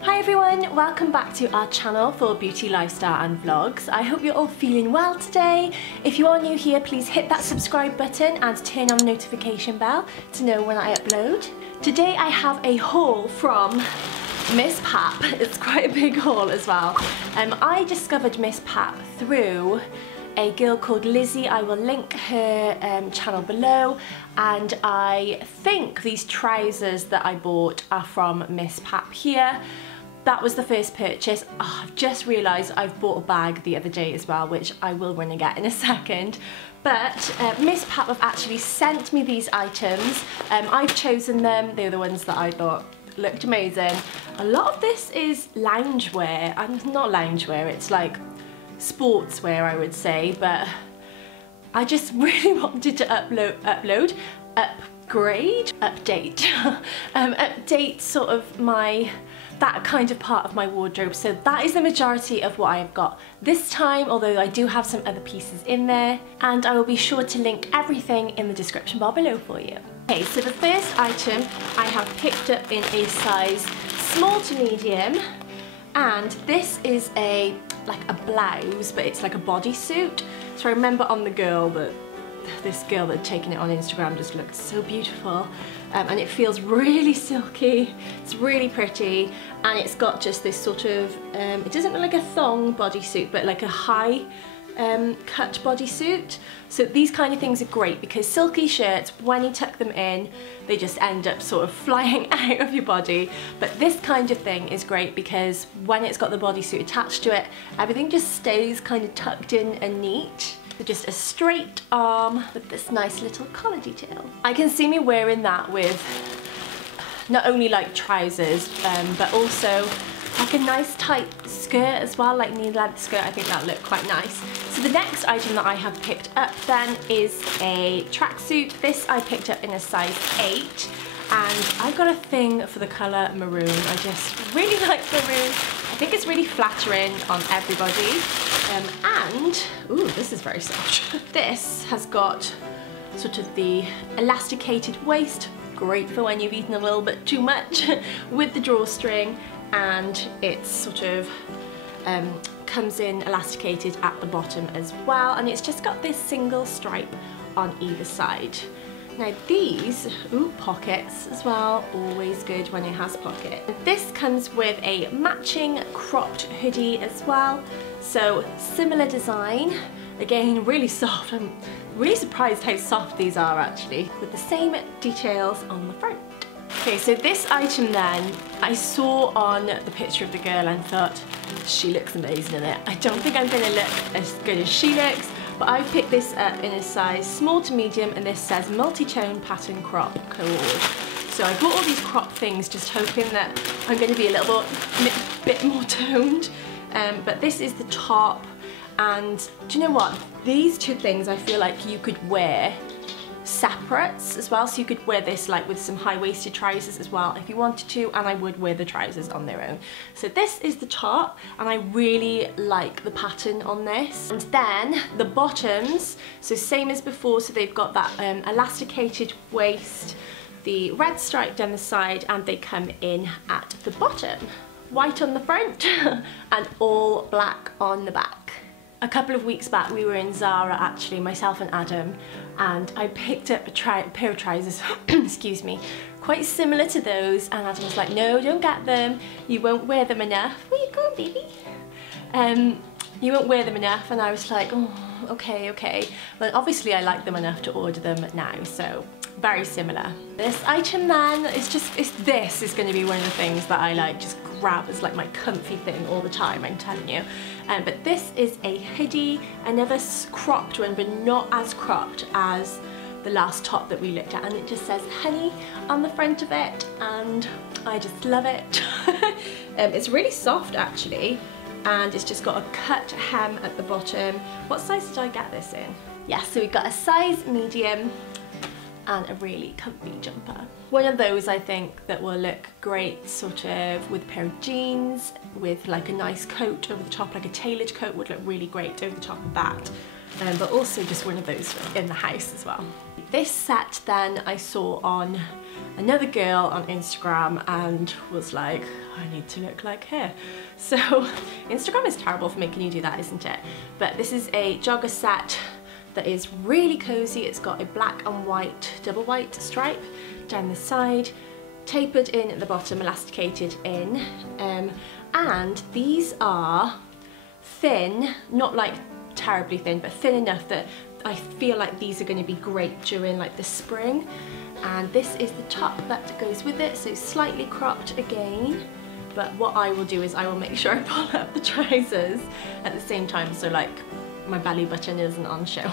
Hi everyone, welcome back to our channel for beauty, lifestyle and vlogs. I hope you're all feeling well today. If you are new here, please hit that subscribe button and turn on the notification bell to know when I upload. Today I have a haul from Miss PAP. It's quite a big haul as well. I discovered Miss PAP through a girl called Lizzie. I will link her channel below, and I think these trousers that I bought are from Miss PAP here. That was the first purchase. Oh, I've just realised I've bought a bag the other day as well, which I will run and get in a second. But Miss PAP have actually sent me these items. I've chosen them. They're the ones that I thought looked amazing. A lot of this is loungewear, and not loungewear, it's like sportswear, I would say, but I just really wanted to update sort of that kind of part of my wardrobe. So that is the majority of what I have got this time, although I do have some other pieces in there, and I will be sure to link everything in the description bar below for you. Okay, so the first item I have picked up in a size small to medium, and this is like a blouse, but it's like a bodysuit. So I remember on the girl that this girl that had taken it on Instagram just looked so beautiful, and it feels really silky. It's really pretty, and it's got just this sort of it doesn't look like a thong bodysuit, but like a high cut bodysuit. So these kind of things are great because silky shirts, when you tuck them in, they just end up sort of flying out of your body. But this kind of thing is great because when it's got the bodysuit attached to it, everything just stays kind of tucked in and neat. So just a straight arm with this nice little collar detail. I can see me wearing that with not only like trousers, but also like a nice tight skirt as well, like knee length skirt. I think that'll look quite nice. So the next item that I have picked up then is a tracksuit. This I picked up in a size 8, and I've got a thing for the colour maroon. I just really like maroon. I think it's really flattering on everybody. And, ooh, this is very soft. This has got sort of the elasticated waist, great for when you've eaten a little bit too much, with the drawstring, and it's sort of comes in elasticated at the bottom as well, and it's just got this single stripe on either side. Now these, ooh, pockets as well, always good when it has pockets. This comes with a matching cropped hoodie as well, so similar design, again really soft. I'm really surprised how soft these are actually, with the same details on the front. Okay, so this item then, I saw on the picture of the girl and thought, she looks amazing in it. I don't think I'm gonna look as good as she looks, but I picked this up in a size small to medium, and this says multi-tone pattern crop cord. So I bought all these crop things just hoping that I'm gonna be a little bit more toned, but this is the top, and do you know what? These two things I feel like you could wear separates as well, so you could wear this like with some high-waisted trousers as well if you wanted to, and I would wear the trousers on their own. So this is the top, and I really like the pattern on this. And then the bottoms, so same as before, so they've got that elasticated waist, the red stripe down the side, and they come in at the bottom. White on the front and all black on the back. A couple of weeks back we were in Zara actually, myself and Adam, and I picked up a pair of trousers, excuse me, quite similar to those, and Adam was like, no, don't get them, you won't wear them enough. Where you going, baby? You won't wear them enough, and I was like, oh, okay. But obviously I like them enough to order them now, so very similar. This item then is just, this is going to be one of the things that I like just grab as like my comfy thing all the time, I'm telling you. But this is a hoodie, another cropped one, but not as cropped as the last top that we looked at, and it just says honey on the front of it, and I just love it. It's really soft actually, and it's just got a cut hem at the bottom. What size did I get this in? Yeah, so we got a size medium and a really comfy jumper. One of those I think that will look great sort of with a pair of jeans, with like a nice coat over the top, like a tailored coat would look really great over the top of that. but also just one of those in the house as well. This set then I saw on another girl on Instagram and was like, I need to look like her. So Instagram is terrible for making you do that, isn't it? But this is a jogger set that is really cozy. It's got a black and white, double white stripe down the side, tapered in at the bottom, elasticated in, and these are thin, not like terribly thin, but thin enough that I feel like these are going to be great during like the spring. And this is the top that goes with it, so slightly cropped again. But what I will do is I will make sure I pull up the trousers at the same time, so like my belly button isn't on show.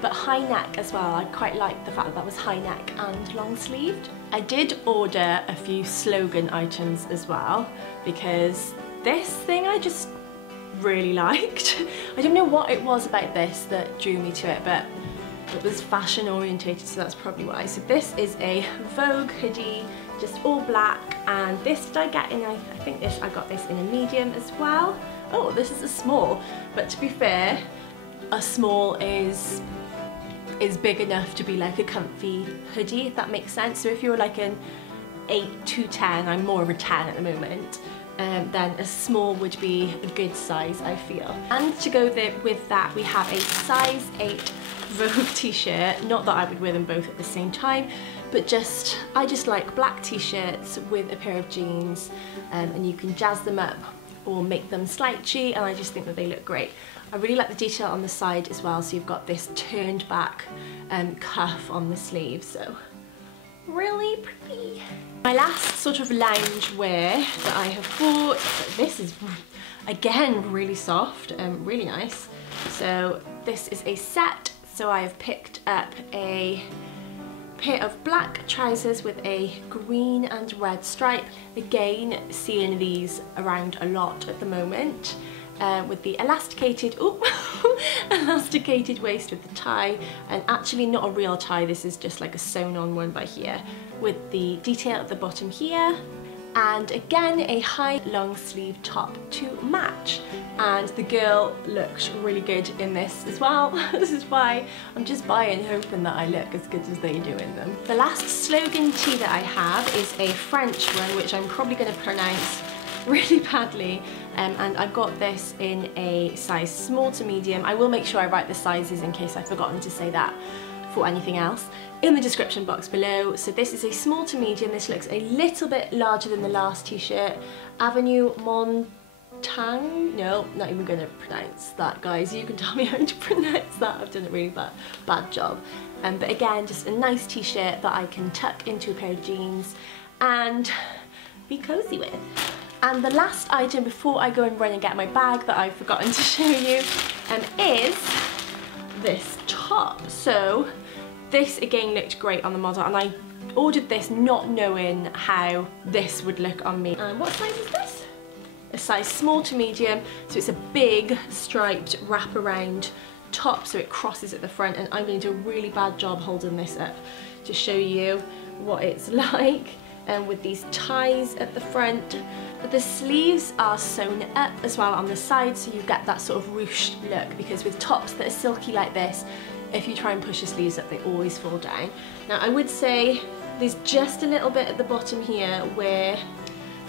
But high neck as well. I quite like the fact that that was high neck and long sleeved. I did order a few slogan items as well, because this thing I just really liked. I don't know what it was about this that drew me to it, but it was fashion orientated, so that's probably why. So this is a Vogue hoodie, just all black, and this did I get in, I think this, I got this in a medium as well. Oh, this is a small, but to be fair, a small is big enough to be like a comfy hoodie, if that makes sense. So if you're like an 8 to 10, I'm more of a 10 at the moment, then a small would be a good size, I feel. And to go with that, we have a size 8 Vogue t-shirt. Not that I would wear them both at the same time, but I just like black t-shirts with a pair of jeans, and you can jazz them up or make them slouchy, and I just think that they look great. I really like the detail on the side as well, so you've got this turned back cuff on the sleeve, so really pretty. My last sort of lounge wear that I have bought, this is again really soft, really nice. So this is a set, so I have picked up a pair of black trousers with a green and red stripe. Again, seeing these around a lot at the moment, with the elasticated, elasticated waist with the tie, and actually not a real tie, this is just like a sewn on one by here, with the detail at the bottom here, and again a high long sleeve top to match. And the girl looks really good in this as well. This is why I'm just buying, hoping that I look as good as they do in them. The last slogan tee that I have is a French one, which I'm probably going to pronounce really badly, and I got this in a size small to medium. I will make sure I write the sizes in case I've forgotten to say that for anything else in the description box below. So this is a small to medium. This looks a little bit larger than the last t-shirt. Avenue Montagne? No, not even going to pronounce that, guys. You can tell me how to pronounce that. I've done a really bad job. But again, just a nice t-shirt that I can tuck into a pair of jeans and be cozy with. And the last item before I go and run and get my bag that I've forgotten to show you is this top. So this again looked great on the model, and I ordered this not knowing how this would look on me. And what size is this? A size small to medium, so it's a big striped wraparound top, so it crosses at the front, and I'm going to do a really bad job holding this up to show you what it's like. And with these ties at the front, but the sleeves are sewn up as well on the side, so you get that sort of ruched look, because with tops that are silky like this, if you try and push the sleeves up, they always fall down. Now I would say there's just a little bit at the bottom here where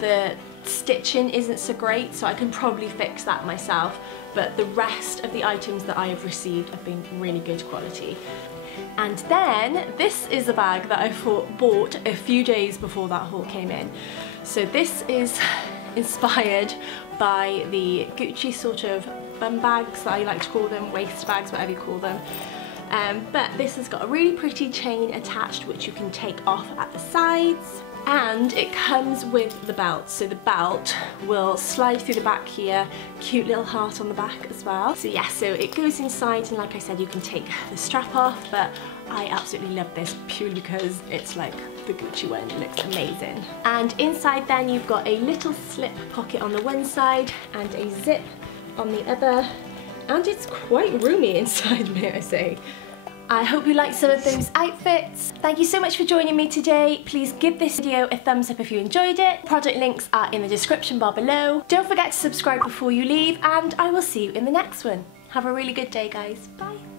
the stitching isn't so great, so I can probably fix that myself, but the rest of the items that I have received have been really good quality. And then this is a bag that I bought a few days before that haul came in. So this is inspired by the Gucci sort of bum bags that I like to call them, waist bags, whatever you call them. But this has got a really pretty chain attached which you can take off at the sides, and it comes with the belt. So the belt will slide through the back here, cute little heart on the back as well. So yeah, so it goes inside, and like I said, you can take the strap off, but I absolutely love this purely because it's like the Gucci one. It looks amazing. And inside then you've got a little slip pocket on the one side and a zip on the other, and it's quite roomy inside, may I say. I hope you liked some of those outfits. Thank you so much for joining me today. Please give this video a thumbs up if you enjoyed it. Product links are in the description bar below. Don't forget to subscribe before you leave, and I will see you in the next one. Have a really good day, guys. Bye.